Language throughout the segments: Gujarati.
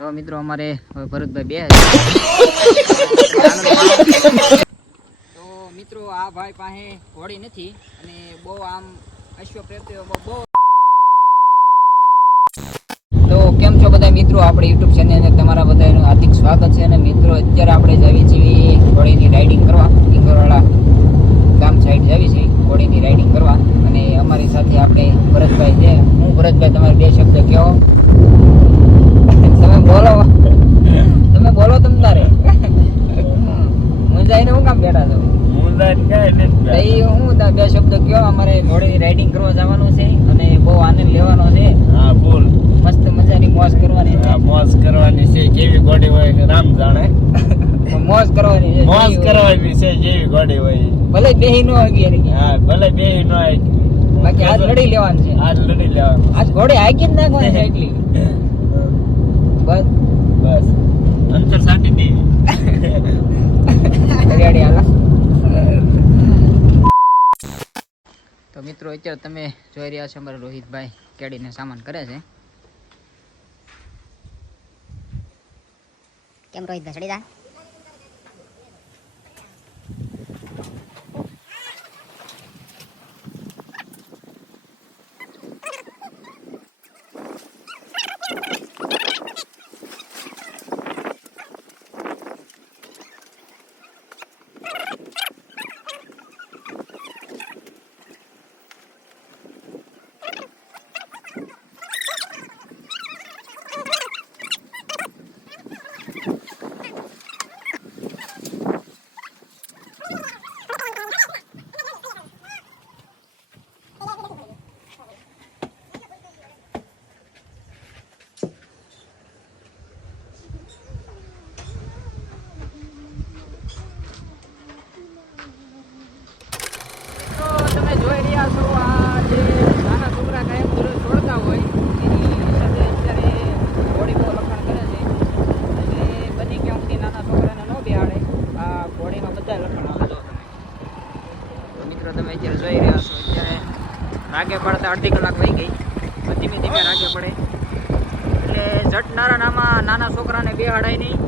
તો મિત્રો અમારે ભરતભાઈ તો મિત્રો આ ભાઈ પાસે ઘોડી નથી અને બહુ આમ અશ્વ પ્રેમીઓ બહુ. તો કેમ છો બધા મિત્રો, આપણે યુટ્યુબ ચેનલ અંદર તમારા બધાનું હાર્દિક સ્વાગત છે. અને મિત્રો અત્યારે આપણે જવી છીએ ઘોડીની રાઇડિંગ કરવા, ઈંગોરવાડા ગામ સાઈડ જવી છે ઘોડીની રાઇડિંગ કરવા. અને અમારી સાથે આપણે ભરતભાઈ છે. હું ભરતભાઈ, તમારે બે શબ્દ કહો. તમે બોલો તમ તારે. મુંજાઈને હું કામ બેઠા છો? હું બે શબ્દ કયો. અમારે ઘોડીની રાઇડિંગ કરવા જવાનું છે અને બહુ આનંદ લેવાનો છે. હા બોલ. મસ્ત મજાની મોજ કરવાની છે. મોજ કરવાની છે. કેવી ઘોડી હોય રામ જાણે. મોજ કરવાની છે. મોજ કરવાની છે જેવી ઘોડી હોય. ભલે બેહી નો હગી. હા ભલે બેહી નો આવી. બાકી આજ લડી લેવાનું છે. આજ લડી લેવાનું. આજ ઘોડી હાકી જ નાખવાની છે એટલી. બસ બસ અંતર સાટી દેવી. હરિયાળી હાલા. તો મિત્રો અત્યારે તમે જોઈ રહ્યા છો અમારા રોહિતભાઈ કેડીને સામાન કરે છે. કેમ રોહિતભાઈ ચડી જા. રાગે પડતા અડધી કલાક વહી ગઈ. તો ધીમે ધીમે રાગે પડે એટલે જટનારા નામાં નાના છોકરાને બેહાડાય નહીં.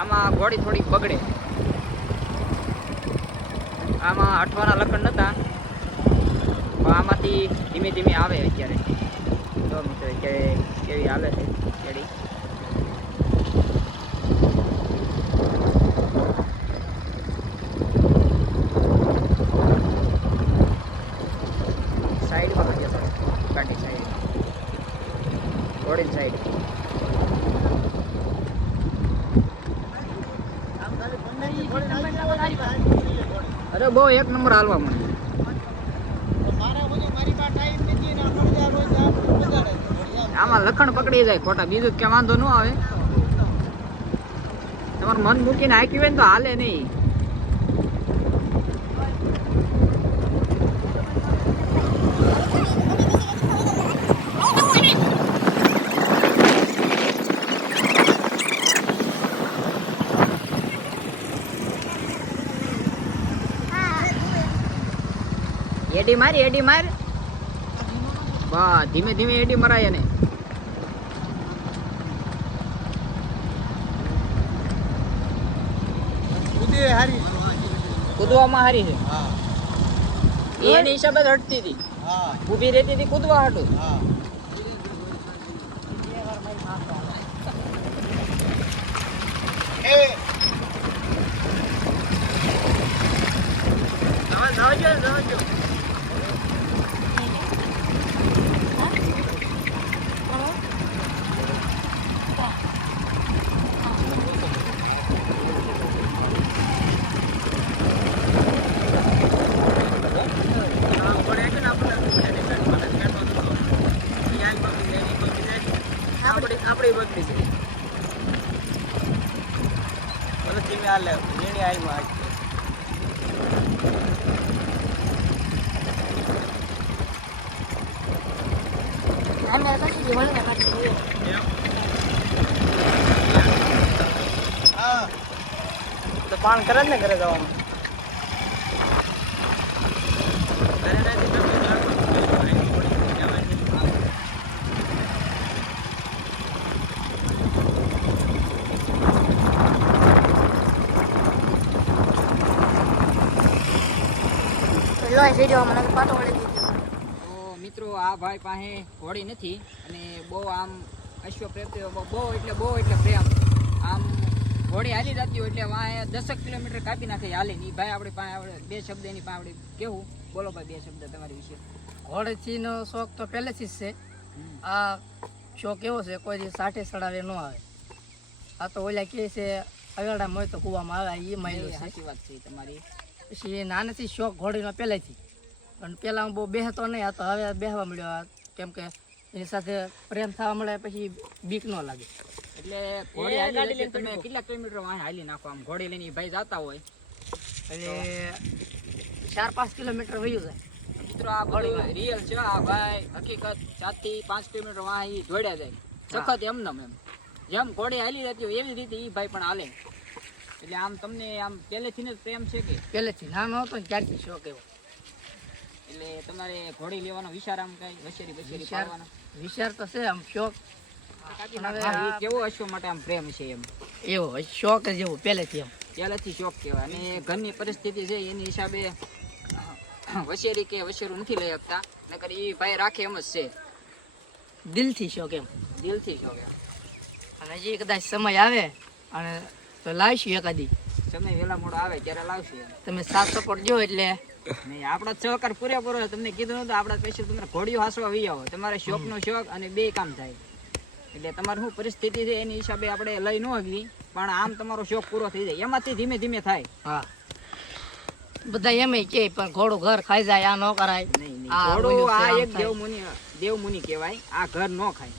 આમાં ઘોડી થોડીક બગડે. આમાં અઠવાના લખણ નહોતા પણ આમાંથી ધીમે ધીમે આવે અત્યારે. જો મિત્રો અત્યારે કેવી હાલે છે કેડી. અરે બહુ એક નંબર હાલવા મને. આમાં લખણ પકડી જાય ખોટા, બીજું કે વાંધો ન આવે. તમારું મન મૂકીને હાંક્યું હોય ને તો હાલે નહીં. એડી મારી, એડી માર. બસ ધીમે ધીમે એડી મરાય. ને કૂદવામાં હારી છે. એની હિસાબે જ હટતી હતી. ઊભી રહેતી હતી કૂદવા હાટું. આપણી બગડી છે. ભલે ધીમે હાલે ઝીણી હાલમાં. તો પાણ કરે ને ઘરે જવામાં. ગાઈસ વિડિયો મને પાટો વળી દીધો. તો મિત્રો આ ભાઈ પાસે ઘોડી નથી અને બહુ આમ અશ્વપ્રેમ બહુ એટલે પ્રેમ આમ ઘોડી હાલી જતી હોય એટલે વાંહે 10 કિલોમીટર કાપી નાખે હાલે ની ભાઈ આપણી પાસે આપણે બે શબ્દ એની પાસે આપણે કેવું બોલો ભાઈ બે શબ્દ તમારી વિશે. ઘોડેથીનો શોખ તો પહેલેથી જ છે. આ શોખ એવો છે કોઈ દિવસ સાઠે સડાવે ન આવે. આ તો ઓલા કહે છે અવેડા હોય તો કૂવામાં આવે એ માયલો છે. સાચી વાત છે તમારી. પછી નાનેથી શોખ ઘોડીનો પહેલેથી પણ પહેલાં હું બહુ બેહતો નહીં. આ તો હવે બેહવા મળ્યો કેમ કે એની સાથે પ્રેમ થવા મળે પછી બીક ન લાગે. એટલે ઘોડી હાલી એટલે તમે કેટલા કિલોમીટર વાંહે હાલી નાખો આમ ઘોડી લઈને ઈ ભાઈ જાતા હોય એટલે 4-5 કિલોમીટર વયું જાય. મિત્રો આ ઘોડી રિયલ છે. આ ભાઈ હકીકત 4 થી 5 કિલોમીટર વાંહે ઈ દોડ્યા જાય સખત એમનેમ એમ જેમ ઘોડી હાલી રહેતી હોય એવી રીતે ઈ ભાઈ પણ હાલે. એટલે આમ તમને આમ પહેલેથી જ પ્રેમ છે કે પહેલેથી નાનો હતો ને ત્યારથી શોખ એવો. એટલે તમારે ઘોડી લેવાનો વિચાર આમ કઈ વસેરી પાડવાનો વિચાર તો છે આમ શોખ ઈ કેવો અશ્વ માટે આમ પ્રેમ છે એમ એવો શોખ જ એવો પહેલેથી એમ. પહેલેથી શોખ કહેવાય. અને ઘરની પરિસ્થિતિ છે એની હિસાબે વસેરી કે વસેરું નથી લઈ શકતા નકર ઈ ભાઈ રાખે એમ જ છે દિલથી શોખ એમ. દિલથી શોખ એમ. અને હજી કદાચ સમય આવે અને તો લાવીશું એકાદી. સમય વહેલા મોડો આવે ત્યારે લાવશું એમ. તમે સાથ સપોર્ટ જો એટલે નહીં આપણો સહકાર પૂરેપૂરો છે. તમને કીધું નતું આપણા સ્પેશિયલ તમારે ઘોડીઓ હાંસવા આવી આવો તમારે શોખનો શોખ અને બે કામ થાય. એટલે તમારે શું પરિસ્થિતિ છે એની હિસાબે આપણે લઈ ન શકવી પણ આમ તમારો શોખ પૂરો થઈ જાય એમાંથી ધીમે ધીમે થાય. હા બધા એમ કે પણ ઘોડું ઘર ખાઈ જાય આ ન કરાય. નહીં આ ઘોડું ઓલું છે, આ આમ એક થાય. દેવમુનિ કહેવાય. આ ઘર ન ખાય.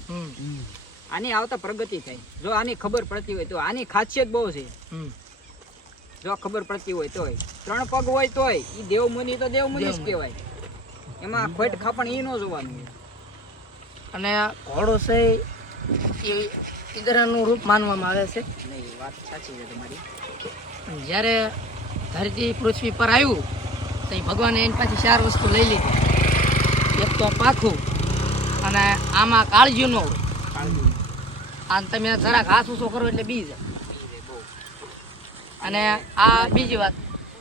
આની આવતા પ્રગતિ થાય જો આની ખબર પડતી હોય તો. આની ખાસિયત બહુ છે જો ખબર પડતી હોય તોય. 3 પગ હોય તોય ઈ દેવમુનિ તો દેવમુનિ જ કહેવાય. એમાં ખોટ ખાપણ ઈ ન જોવાનું. અને ઘોડો છે એ ઈંદરાનું રૂપ માનવામાં આવે છે. નહીં વાત સાચી છે તમારી. જ્યારે ધરતી પૃથ્વી પર આવ્યું તો ભગવાને એની પાછી 4 વસ્તુ લઈ લીધી. એક તો પાખું અને આમાં કાળજી ન હોય. આમ તમે જરાક હાથ ઊંચો કરો એટલે બી જાય. અને આ બીજી વાત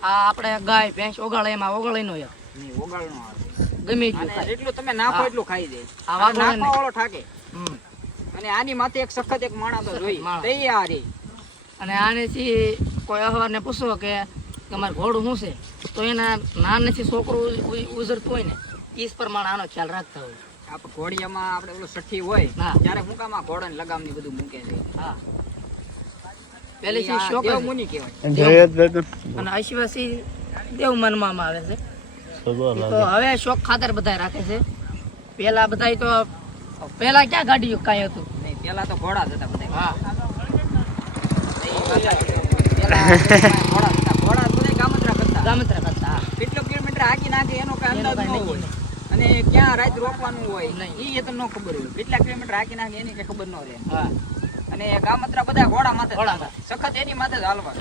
આ આપણે ગાય ભેંસ ઓગાળે એમાં ઓગાળી નો યાર નહીં ઓગાળ નો આવે. ગમે એટલું અને ખાય. જેટલું તમે નાખો એટલું ખાઈ દે. આ વાગોળે નાખવા નહીં. વાળો ઠાકે. અને આની માથે એક સખત એક માણસ તો જોઈ માણસ. તૈયારી. અને આનેથી કોઈ અહવારને પૂછો કે તમારે ઘોડું શું છે તો એના નાનેથી છોકરું ઉજરતું હોય ને એ જ પ્રમાણે આનો ખ્યાલ રાખતા હોય. આપણે ઘોડિયામાં આપણે ઓલું સઠ્ઠી હોય હા. ત્યારે હું કામ આ ઘોડાને લગામ ને બધું મૂકે છે. હા પહેલેથી આ શોખ જ. દેવમુનિ કહેવાય. અને આશીર્વાસી દેવ માનવામાં આવે છે. ઈ તો હવે શોખ ખાતર બધા રાખે છે. પેલા બધા તો પેલા ક્યાં ગાડી કાંઈ હતું. નહીં પેલા તો ઘોડા જ હતા બધા. હા ઘોડા બધા ગામત્રા કરતા. ગામત્રા કરતા. હા. કેટલો કિલોમીટર હાકી નાખે એનો કઈ એનો અંદાજ ન કાંઈ હોય. નક્કી અને ક્યાં રાત રોકવાનું હોય નહીં. એ તો ન ખબર હોય. કેટલા કિલોમીટર હાકી નાખે એની કઈ ખબર ન રહે. હા અને ગામત્રા બધા ઘોડા માથે ઘોડા ચાલવા. સખત એની માથે જ હાલવા.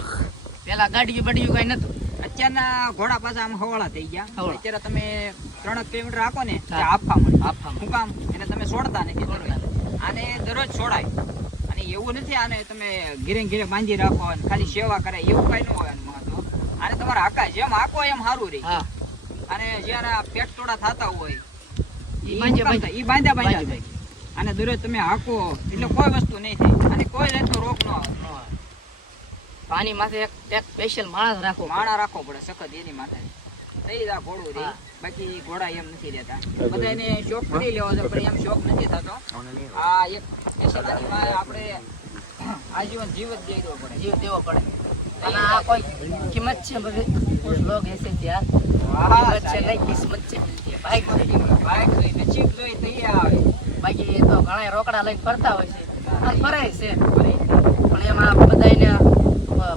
પેલા ગાડીયું બાડીયું કાંઈ નતું. અત્યારના ઘોડા પાછા આમ હવાળા થઈ ગયા. હવાળા. અત્યારે તમે 3 કિલોમીટર હાકો ને હા. આપવા મળે. આપવા મળે. શું કામ એને તમે છોડતા નથી દરરોજ. આને દરરોજ છોડાય. અને એવું નથી આને તમે ઘીરે ઘીરે બાંધી રાખો અને ખાલી સેવા કરે એવું કઈ ન હોય આનું મહત્વ. આને તમારે હાકાય જેમ હાકો એમ સારું રહે. હા અને જ્યારે આ પેટ તોડા થતા હોય ઈ બાંધ્યા ઈ બાંધ્યા થાય. અને દરરોજ તમે હાકો એટલે કોઈ વસ્તુ નહીં થાય. અને કોઈ જાતનો રોગ ન આવે. પાણી માથે એક સ્પેશિયલ માણસ રાખો. માણા રાખવો પડે સખત એની માથે. થઈ જા ઘોડું રે. હા. બાકી ઘોડા એમ નથી રહેતા. બધાને શોખ કરી લેવો છે પણ એમ શોખ નથી થતો. આ એક પેશનાની માં આપણે આજીવન જીવ જ દઈ દેવો પડે. જીવ દેવો પડે. અને આ કોઈ કિંમત છે બધે कुछ लोग ऐसे थे यार વાહ, કિંમત છે નહીં કિસ્મત છે મિલતી હે. ભાઈ ભાગ જોઈ નસીબ જોઈ તૈયાર આવે. બાકી એ તો ઘણા રોકડા લઈને ફરતા હોય છે અને ફરાય છે પણ એમાં બધા એને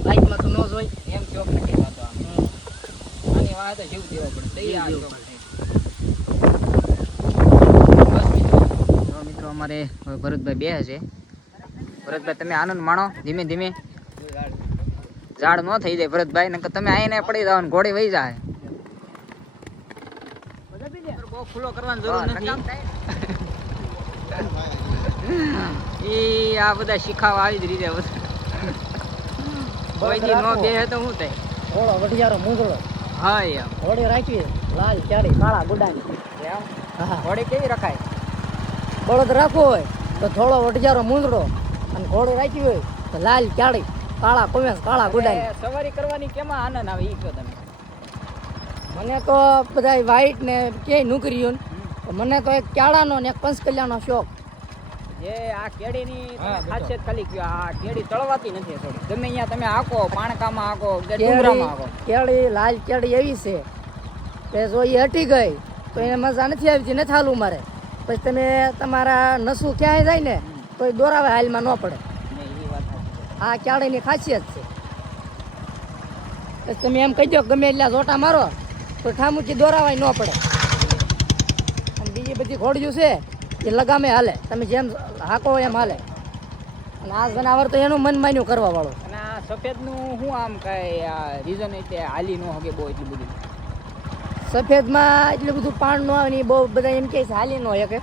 બાઇકમાં તો ન જ હોય. એમ શોખ નથી થતો આમ. આની વાંહે તો જીવ દેવો પડે તૈયાર જીવ શોખ દેવો થાય. બસ મિત્રો તો મિત્રો અમારે હવે ભરતભાઈ બે છે. ભરતભાઈ તમે આનંદ માણો ધીમે ધીમે. ઝાડ ન થઈ જાય ભરતભાઈ નકર તમે આઈને પડી જાવ ને ઘોડી વહી જાય. બહુ ખુલ્લો કરવાની જરૂર નથી. ઈ આ બધા શીખાવા આવી જ રીતે કોઈ દી નો બેહે તો શું થાય. ઘોડો વઢિયારો મૂંઝળો હા યાર ઘોડી રાખી લાલ કેડી કાળા ગુડાની એમ હા ઘોડી કેવી રખાય? બળદ રાખવો હોય તો થોડો વઢિયારો મૂંદડો અને ઘોડો રાખ્યું હોય તો લાલ કેડી કાળા કોમેસ કાળા ગુડાની એટલે સવારી કરવાની કેમાં આનંદ આવે ઈ કહો તમે. મને તો બધા વાઈટ ને ક્યાંય નોકરીઓ મને તો એક કેળાનો ને એક પંચકલ્યાનો શોખ જે આ કેડીની તમે હા, ખાસિયત ખાલી કયો, આ કેડી તળવાતી નથી થોડી. ગમે અહીંયા તમે હાંકો, પાણકામાં હાંકો કે ડુંગરામાં હાંકો. કેળી લાલ કેળી એવી છે કે જો એ હટી ગઈ તો એને મજા નથી આવતી નથી હાલવું મારે પછી તમે તમારા નસું ક્યાંય જાય ને તો એ દોરાવે હાલમાં ન પડે નહીં, ઈ વાત સાચી. આ કેળીની ખાસિયત છે પછી તમે એમ કહી દો ગમે એટલા જોટા મારો તો ઠામુચી દોરાવાય ન પડે અને બીજી બધી ઘોડિયું છે એ લગામે હાલે તમે જેમ હાકો એમ હાલે અને આ જનાવર તો એનું મન માન્યું કરવા વાળો અને આ સફેદનું શું આમ કઈ રીઝન એટલે હાલી ન હગે બહુ એટલું બધું? સફેદમાં એટલું બધું પાણ ન આવે ને ઈ બહુ બધા એમ કે છે હાલી ન હોય કે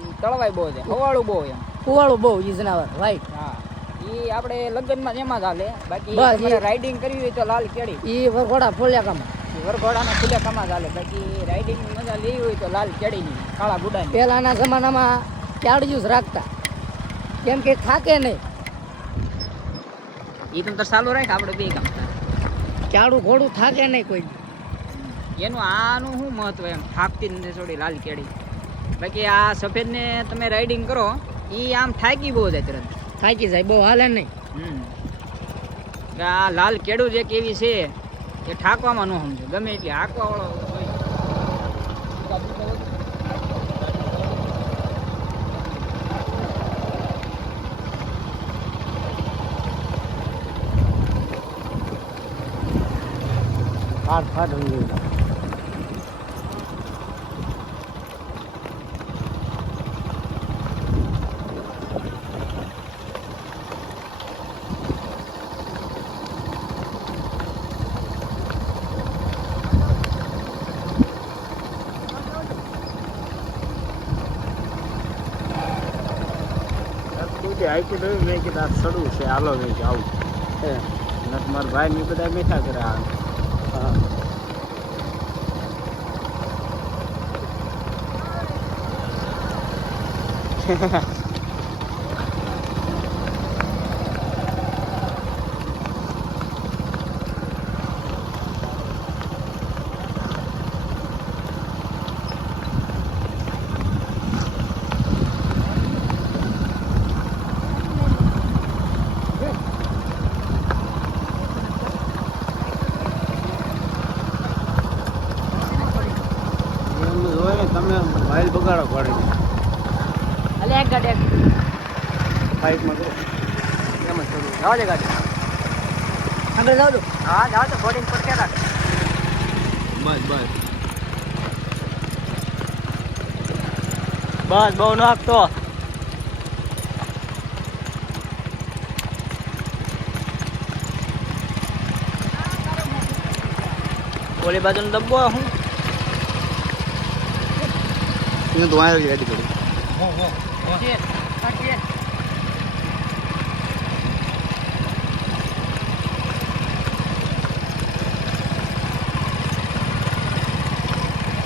ઈ તળવાય બહુ છે, હવાળું બહુ એમ. કુવાળું બહુ ઈ જનાવર વાઈટ હા, ઈ આપણે લગ્નમાં જ એમાં જ હાલે. બાકી બસ, તમારે ઈ- રાઇડિંગ કરવી હોય તો લાલ કેડી, ઈ વરઘોડા ફોલ્યા કામ વરઘોડાના ખુલ્યાકામાં જ હાલે. બાકી રાઇડિંગની મજા લેવી હોય તો લાલ કેડીની કાળા ગુડાની. પહેલાના જમાનામાં કેળિયું જ રાખતા કેમ કે થાકે નહીં ઈ તમ તાર ચાલુ રાખ, આપણે બે કામ થાય. કેળું ઘોડું થાકે નહીં કોઈ એનું આનું શું મહત્વ એમ, થાકતી જ નથી થોડી લાલ કેડી. બાકી આ સફેદને તમે રાઇડિંગ કરો ઈ આમ થાકી બહુ જાય તરત. થાકી જાય બહુ હાલે નહીં કે આ લાલ કેડું જે કેવી છે એ ઠાકવામાં ન સમજો, ગમે એટલી હાંકવા વાળો હોય. ફાટ ફાટ ઊંઘી આખી દઈ મેં કીધું આ સડું છે હાલો મેં કે આવું નથી મારા ભાઈ ને બધા બેઠા કરે આ હા એમ જ હોય ને, તમે ભાઈ બગાડો પડે અલે એક ગાડી એક ફાઇટમાં કરો એમ જ કરું. જવા દે ગાડી. આગળ જાવ દો હા જાવ તો બોર્ડિંગ પર ક્યાં રાખે? બસ બસ બસ બહુ નાખતો ઓલી બાજુનો ડબ્બો હું તો વાયર ગાડી કરી છે